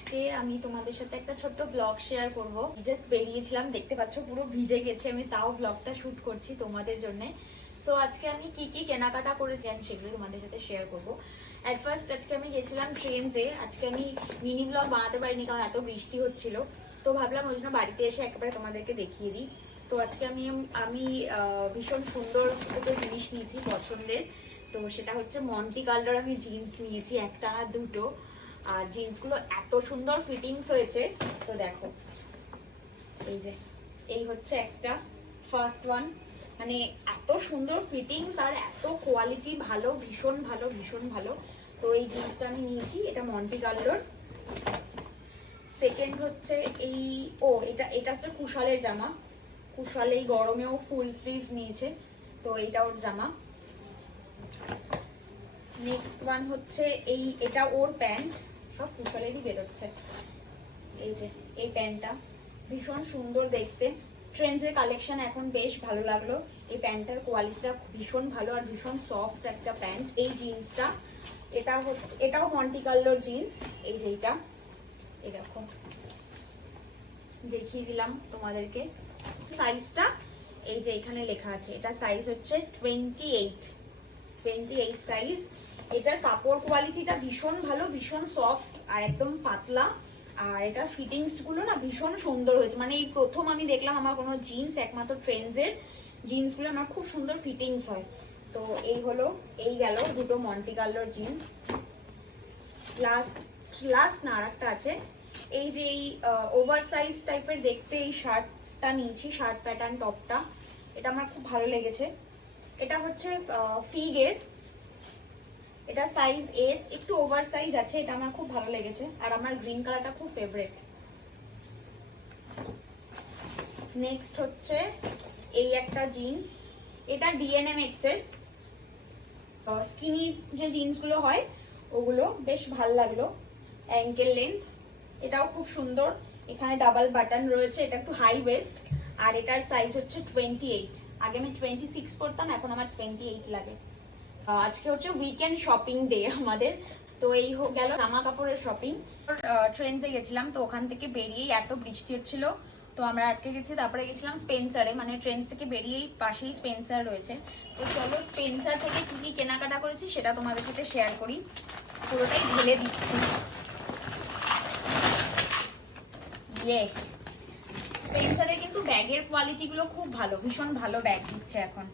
আজকে আমি তোমাদের সাথে একটা ছোট্ট ব্লগ শেয়ার করব। জাস্ট বেরিয়েছিলাম, দেখতে পাচ্ছ পুরো ভিজে গেছে, আমি তাও ব্লগটা শুট করছি তোমাদের জন্য। সো আজকে আমি কি কি কেনাকাটা করেছি আমি সেগুলো তোমাদের সাথে শেয়ার করব। অ্যাট ফার্স্ট আজকে আমি গেছিলাম ট্রেনসে। আজকে আমি মিনি ব্লগ বানাতে পারিনি কারণ এত বৃষ্টি হচ্ছিল, তো ভাবলাম ওই জন্য বাড়িতে এসে একেবারে তোমাদেরকে দেখিয়ে দিই। তো আজকে আমি আমি ভীষণ সুন্দর দুটো জিনিস নিয়েছি পছন্দের। তো সেটা হচ্ছে মন্টি কালার আমি জিন্স নিয়েছি, একটা না দুটো। আর জিন্সগুলো এত সুন্দর ফিটিংস হয়েছে। তো দেখো, এই যে এই হচ্ছে একটা ফার্স্ট ওয়ান, মানে এত সুন্দর ফিটিংস আর এত কোয়ালিটি ভালো, ভীষণ ভালো ভীষণ ভালো। তো এই জিন্সটা আমি নিয়েছি, এটা মন্টি কালার। সেকেন্ড হচ্ছে এই এটা হচ্ছে কুশালের জামা। কুশাল এই গরমেও ফুল স্লিভস নিয়েছে, তো এইটা ওর জামা। নেক্সট ওয়ান হচ্ছে এটা ওর প্যান্ট, সব কুশালেরই বেরোচ্ছে। এই যে এই প্যান্টটা ভীষণ সুন্দর দেখতে, ট্রেন্ডসের কালেকশন এখন বেশ ভালো লাগলো। এই প্যান্টটার কোয়ালিটিটা ভীষণ ভালো আর ভীষণ সফট একটা প্যান্ট। এই জিন্সটা এটাও মন্টি কালার জিন্স। এই যে এই দেখো, দেখিয়ে দিলাম তোমাদেরকে সাইজটা। এই যে এখানে লেখা আছে, এটা সাইজ হচ্ছে 28 সাইজ। এটার কাপড় কোয়ালিটিটা ভীষণ ভালো, ভীষণ সফট আর একদম পাতলা। আর এটার ফিটিংস গুলো না ভীষণ সুন্দর হয়েছে, মানে এই প্রথম আমি দেখলাম আমার কোনো জিন্স, একমাত্র ট্রেন্ডসের জিন্স গুলো আমার খুব সুন্দর ফিটিংস হয়। তো এই গেল দুটো মন্টি কালার জিন্স। লাস্ট না আর একটা আছে, এই যে এই ওভার সাইজ টাইপের দেখতে এই শার্টটা নিয়েছি, শার্ট প্যাটার্ন টপটা। এটা আমার খুব ভালো লেগেছে। এটা হচ্ছে ফিগের, এটা সাইজ এস, একটু ওভার সাইজ আছে। এটা আমার খুব ভালো লেগেছে আর আমার গ্রিন কালারটা খুব ফেভারিট। নেক্সট হচ্ছে এই একটা জিন্স, এটা ডিএনএমএক্স এর স্কিনি যে জিন্সগুলো হয় ওগুলো, বেশ ভালো লাগলো। অ্যাঙ্কেল লেন্থ, এটাও খুব সুন্দর। এখানে ডাবল বাটন রয়েছে, এটা একটু হাই ওয়েস্ট। আর এটার সাইজ হচ্ছে 28। আগে আমি 26 পরতাম, এখন আমার 28 লাগে। আজকে হচ্ছে উইকেন্ড শপিং ডে আমাদের। তো এই গেল জামা কাপড়ের শপিং। ট্রেনসে গেছিলাম, তো ওখান থেকে বেরিয়েই এত বৃষ্টি হচ্ছিল, তো আমরা আটকে গেছি। তারপরে গেছিলাম স্পেন্সারে, মানে ট্রেন থেকে বেরিয়েই পাশেই স্পেন্সার রয়েছে। তো চলো স্পেন্সার থেকে কি কি কেনাকাটা করেছি সেটা তোমাদের সাথে শেয়ার করি। পুরোটাই ঢেলে দিচ্ছি। স্পেন্সারে কিন্তু ব্যাগের কোয়ালিটি গুলো খুব ভালো, ভীষণ ভালো ব্যাগ দিচ্ছে এখন।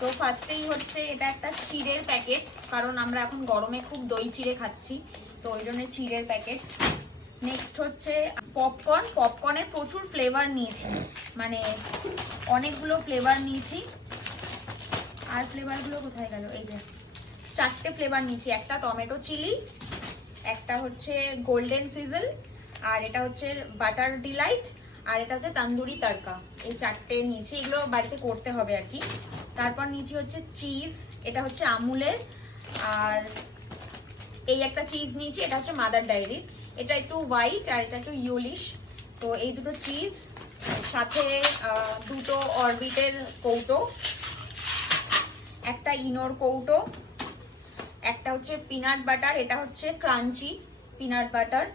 তো ফার্স্টেই হচ্ছে এটা একটা চিড়ের প্যাকেট, কারণ আমরা এখন গরমে খুব দই চিড়ে খাচ্ছি, তো ওই জন্য চিড়ের প্যাকেট। নেক্সট হচ্ছে পপকর্নের প্রচুর ফ্লেভার নিয়েছি, মানে অনেকগুলো ফ্লেভার নিয়েছি। আর ফ্লেভারগুলো কোথায় গেল, এই যে 4টে ফ্লেভার নিয়েছি। একটা টমেটো চিলি, একটা হচ্ছে গোল্ডেন সিজল, আর এটা হচ্ছে বাটার ডিলাইট, আর এটা হচ্ছে তন্দুরি তড়কা। এই 4টে নিয়েছি, এগুলো বাড়িতে করতে হবে আর কি। তারপর নিয়েছি হচ্ছে চিজ, এটা হচ্ছে আমুলের। আর এই একটা চিজ নিয়েছি, এটা হচ্ছে মাদার ডায়েরির। এটা একটু হোয়াইট আর এটা একটু ইউলিশ। তো এই দুটো চিজ, সাথে দুটো অরবিটের কৌটো, একটা ইনোর কৌটো, একটা হচ্ছে পিনাট বাটার, এটা হচ্ছে ক্রাঞ্চি পিনাট বাটার,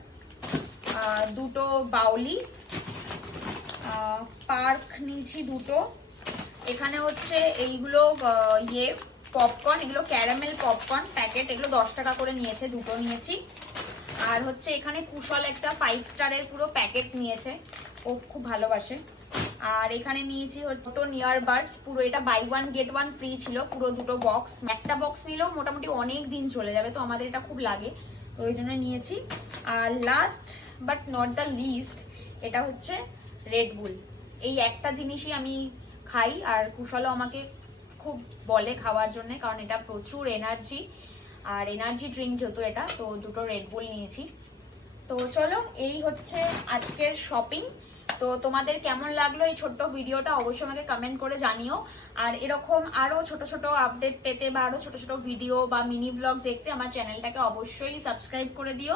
দুটো বাউলি, পার্ক নিয়েছি দুটো। এখানে হচ্ছে এইগুলো পপকর্ন, এগুলো ক্যারামেল পপকর্ন প্যাকেট, এগুলো 10 টাকা করে নিয়েছে, দুটো নিয়েছি। আর হচ্ছে এখানে কুশল একটা 5 স্টারের পুরো প্যাকেট নিয়েছে, ও খুব ভালোবাসে। আর এখানে নিয়েছি হচ্ছে নিয়ার বার্ডস, পুরো এটা buy one get one free ছিল, পুরো দুটো বক্স। একটা বক্স নিলেও মোটামুটি অনেক দিন চলে যাবে, তো আমাদের এটা খুব লাগে, তো ওই জন্য নিয়েছি। আর last but not the least, এটা হচ্ছে রেডবুল। এই একটা জিনিসই আমি খাই, আর কুশলও আমাকে খুব বলে খাওয়ার জন্য, কারণ এটা প্রচুর এনার্জি, আর এনার্জি ড্রিঙ্ক যেহেতু এটা, তো দুটো রেডবুল নিয়েছি। তো চলো এই হচ্ছে আজকের শপিং। তো তোমাদের কেমন লাগলো এই ছোট্ট ভিডিওটা অবশ্যই আমাকে কমেন্ট করে জানিও। আর এরকম আরো ছোট ছোট আপডেট পেতে বা আরো ছোট ছোট ভিডিও বা মিনি ব্লগ দেখতে আমার চ্যানেলটাকে অবশ্যই সাবস্ক্রাইব করে দিও।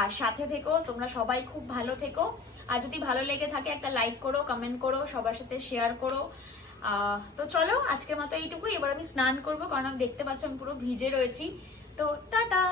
আর সাথে থেকো, তোমরা সবাই খুব ভালো থেকো। আর যদি ভালো লেগে থাকে একটা লাইক করো, কমেন্ট করো, সবার সাথে শেয়ার করো। তো চলো আজকের মতো এইটুকুই। এবার আমি স্নান করবো, কারণ আমি দেখতে পাচ্ছ আমি পুরো ভিজে রয়েছি। তো টাটা।